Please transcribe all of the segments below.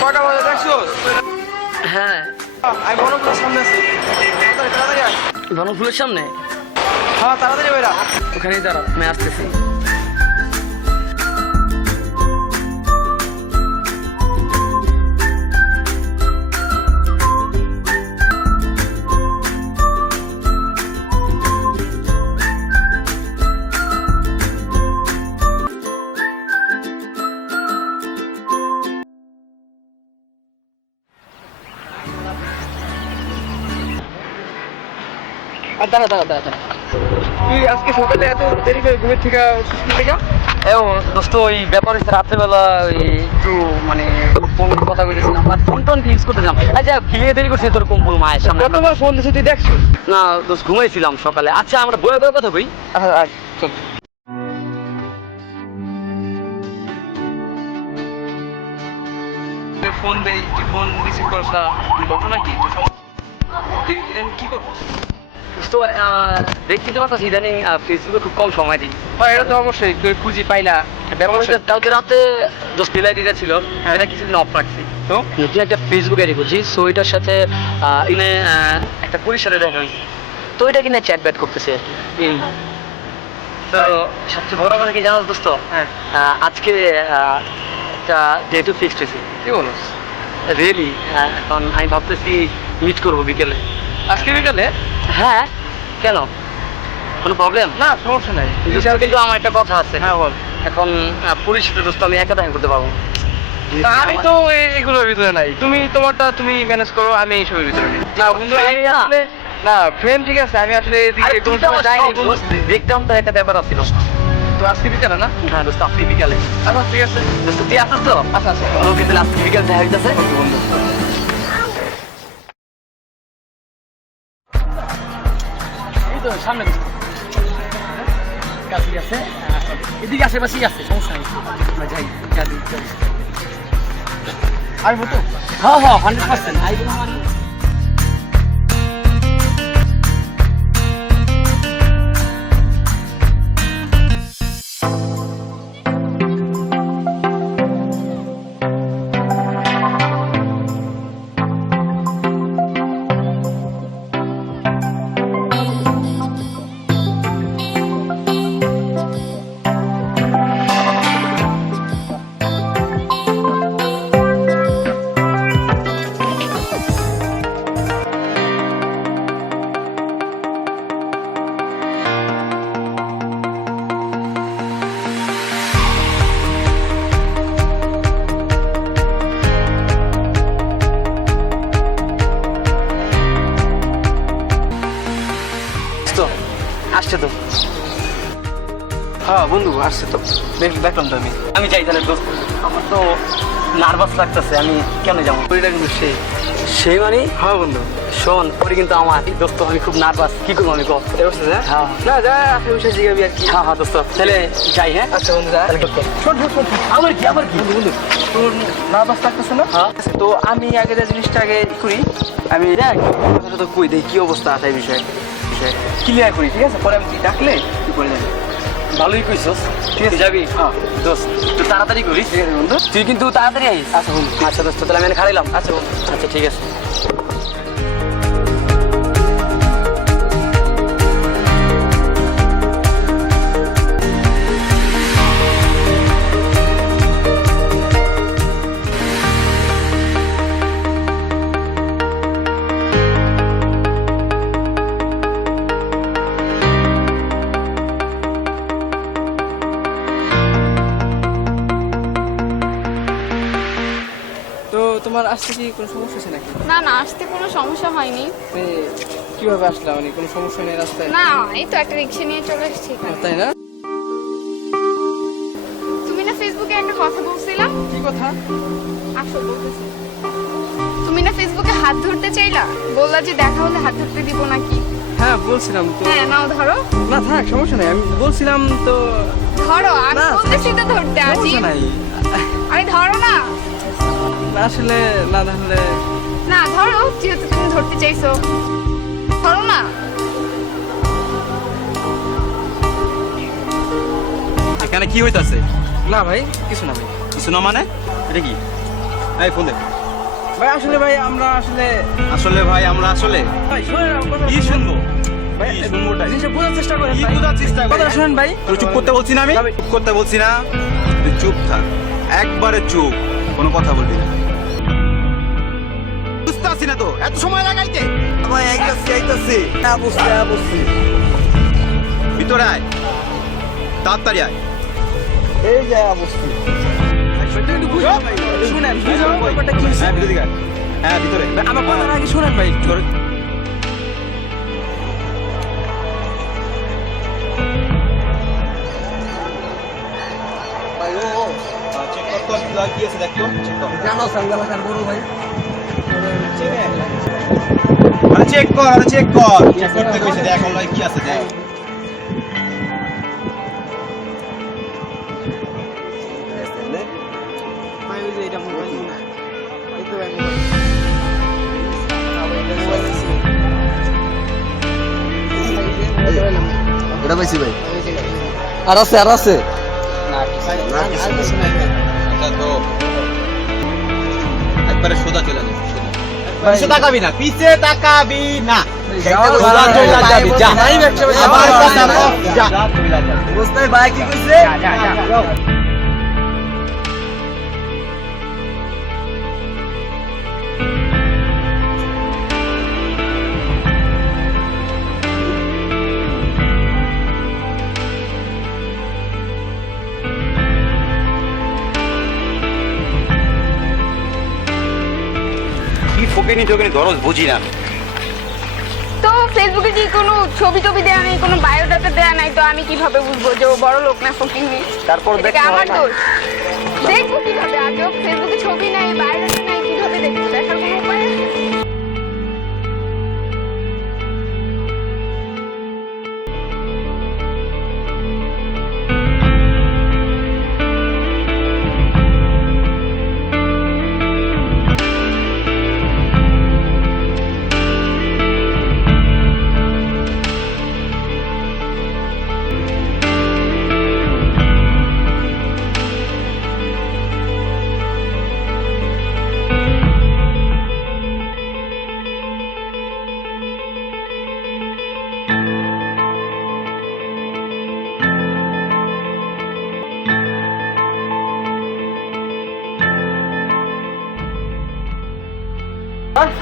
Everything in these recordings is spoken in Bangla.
কয়টা বাজে দেখছ? হ্যাঁ। আমি বনফুলের সামনে আছি। ধনফুলের সামনে? হ্যাঁ তাড়াতাড়ি বেরা। ওখানেই দাঁড়াও আমি আসতেছি। দাঁড়া দাঁড়া দাঁড়া তুই আজকে সকালে এত দেরি করে ঘুমের থেকে উঠছিস কি লেগা? দোস্ত ওই ব্যাপার হচ্ছে রাত্রেবেলা ওই একটু মানে ফোন কথা বলেছিলাম আর ফোন টোন ফিক্স করতেছিলাম? আচ্ছা ফিরে দেরি করছি তোর কম্বল মায়ের সামনে। কতবার ফোন দিছি তুই দেখছিস? না দোস্ত ঘুমাইছিলাম সকালে। আচ্ছা আমরা বয়ে বয়ে কথা আচ্ছা চল। ফোন দেই ফোন রিসিভ করছ না। ঘটনা কি? কি করছিস? তো দেখতে তো পাচ্ছি ইদানিং ফেসবুকে খুব কম সময় দিই। হয় এটা তো অবশ্যই তুই খুঁজি পাইলা। কালকে কালকে রাতে দোস্ত পিলাইটিটা ছিল এটা কিছুদিন অফ রাখছি। তো? নতুন একটা ফেসবুক আইডি করছি সো এটার সাথে ইনে একটা পুলিশের সাথে দেখা হয়েছে। তো এটা কিনা চ্যাট ব্যাট করতেছে। আর কি তো সবচেয়ে বড় কথা কি জানো দোস্ত? হ্যাঁ। আজকে একটা ডেটও ফিক্সড হয়েছে। কি বলছ রিয়েলি এখন আমি ভাবতেছি মিট করব বিকেলে। আজকে বিকালে? হ্যাঁ। কেন? কোনো প্রবলেম না সমস্যা নাই। বিশাল কিন্তু আমার একটা কথা আছে। হ্যাঁ বল। এখন পুলিশ দোস্ত আমি একা দেখা করতে পারব। আমি তো এগুলোর ভিতরে নাই। তুমি তোমারটা তুমি ম্যানেজ করো আমি এইসবের ভিতরে নেই। না বন্ধু না। আসলে না ফ্রেন্ড ঠিক আছে আমি আসলে এদিকে কোনো সময় দোস্ত, দেখতাম তো একটা ব্যাপার আছিল। তো আজকে বিকালে না? হ্যাঁ দোস্ত আপনি বিকালে। আচ্ছা ঠিক আছে। দোস্ত তুই আসিস তো? আচ্ছা আচ্ছা। ওকে তাহলে আজকে বিকাল দেখা হইতেছে? বন্ধু। তো সামনে দোস্ত কাছে আছে এদিকে আশেপাশেই আছে, সমস্যা নেই। আমরা যাই কাজে হতো হ্যাঁ হ্যাঁ হান্ড্রেড পার্সেন্ট আই আসছে তো। হ্যাঁ বন্ধু আসছে তো। দেখ দেখলাম তো আমি। আমি যাই তাহলে দোস্ত। আমার তো নার্ভাস লাগতেছে আমি কেন যাব? ওইটা কিন্তু সেই। সেই মানে? হ্যাঁ বন্ধু। শোন পরে কিন্তু আমার। দোস্ত আমি খুব নার্ভাস কি করব আমি এই হ্যাঁ। না যা আশেপাশে জিগাবি আর কি। হ্যাঁ হ্যাঁ দোস্ত। তাহলে যাই হ্যাঁ? আচ্ছা বন্ধু শোন শোন। কি আবার কি? বন্ধু বন্ধু। তোর নার্ভাস লাগতেছে না? হ্যাঁ। তো আমি আগে যে জিনিসটা আগে করি আমি দেখ। তো কই দেই কি অবস্থা আছে এই বিষয়ে। বিষয়ে ক্লিয়ার করি ঠিক আছে? পরে আমি তুই ডাকলে তুই করে যাবি ভালোই কইছস। ঠিক আছে। যাবি? হ্যাঁ। দোস্ত একটু তাড়াতাড়ি করিস। ঠিক আছে বন্ধু। তুই কিন্তু তাড়াতাড়ি আইস। আচ্ছা আচ্ছা দোস্ত তাহলে আমি খাড়াইলাম। আচ্ছা আচ্ছা ঠিক আছে। আসতে কি কোনো সমস্যা নাকি? না না আসতে কোনো সমস্যা হয়নি। কীভাবে আসলা মানে কোনো সমস্যা নেই রাস্তায়? না এই তো একটা রিক্সা নিয়ে চলে এসেছি এখানে। তাই না? তুমি না ফেসবুকে একটা কথা বলছিলা? কি কথা? আসো বলতেছি। তুমি না ফেসবুকে হাত ধরতে চাইলা? বললা যে দেখা হলে হাত ধরতে দিব নাকি? হ্যাঁ বলছিলাম তো। হ্যাঁ নাও ধরো। না থাক সমস্যা নাই। আমি বলছিলাম তো ধরো আমি না, বলতেছি তো ধরতে সমস্যা আরে ধরো না, আসলে না তাহলে না ধরো যেহেতু তুমি ধরতে চাইছো। ধরো না। এখানে কি হইতাছে? না ভাই কিছু না ভাই। কিছু না মানে? এটা কি? এই ফোন দে। ভাই আসলে ভাই আমরা আসলে আসলে ভাই আমরা আসলে ভাই কি শুনব? ভাই? ভাই। চুপ করতে বলছি না আমি? ভাই। চুপ করতে বলছি না? তুই চুপ থাক। একবারে চুপ। কোনো কথা বলবি না। বুঝতে পারছি না তো এত সময় লাগাইতে। আমার আইতাছি আইতাছি। হ্যাঁ বুঝতে হ্যাঁ বুঝছি। ভিতরে আয়। তাড়াতাড়ি আয়। এই যে হ্যাঁ বুঝছি। শুনেন হ্যাঁ ভিতরে আমার কথা আগে শোনেন ভাই চেক কর। বড় ভাই। আরে চেক কর আরে চেক কর। চেক করতে কইছে দেখ অনলাইন কি আছে দেখ। ওটা পাইছি ভাই। আর আছে আর আছে। এটা তো একবারে সোজা চলে যাবে পিছে তাকাবি না পিছে তাকাবি না। সোজা চলে যাবি যা। আমার কথা বল, যা। বুঝতে ভাই কি ফকিনি টকিনি দরজ বুঝি না তো ফেসবুকে যে কোনো ছবি টবি দেয়া নেই কোনো বায়োডাটা দেওয়া নাই? তো আমি কীভাবে বুঝব যে ও বড় লোক না ফকির নেই তারপর দেখতে আমার। দোষ। দেখব কীভাবে আগে ফেসবুকে ছবি নাই বায়োডাটা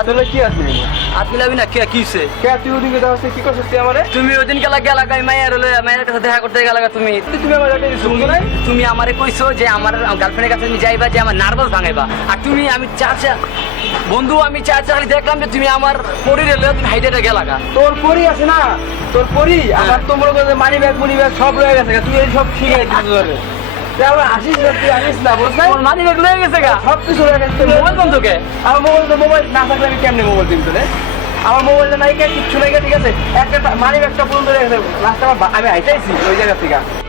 আসলে কি আছে? হাত মিলাবি না কে কি কে তুই ওদিকে দাও কি করছিস তুই আমারে? তুমি গেলা গেলা গাই মায়ের হলো মায়ের কাছে দেখা করতে গেলা তুমি। তুমি আমার তুমি নাই? তুমি আমারে কইছো যে আমার গার্লফ্রেন্ডের কাছে তুমি যাইবা যে আমার নার্ভাস ভাঙাইবা। আর তুমি আমি চা চা বন্ধু আমি চা চা খালি দেখলাম যে তুমি আমার পরিরে লয়ে তুমি হাইটেটা গেলা তোর পরি আছে না? তোর পরি? আমার তো মনে ব্যাগ মুনি ব্যাগ সব রয়ে গেছে তুই এই সব শিখে দিছিস মানি আমার মোবাইল তো মোবাইল না থাকলে আমি মোবাইল দিন আমার মোবাইলটা নাই কিচ্ছু নাই ঠিক আছে? একটা মানি ব্যাগটা পর্যন্ত আমি হাইটাইছি ওই জায়গা থেকে।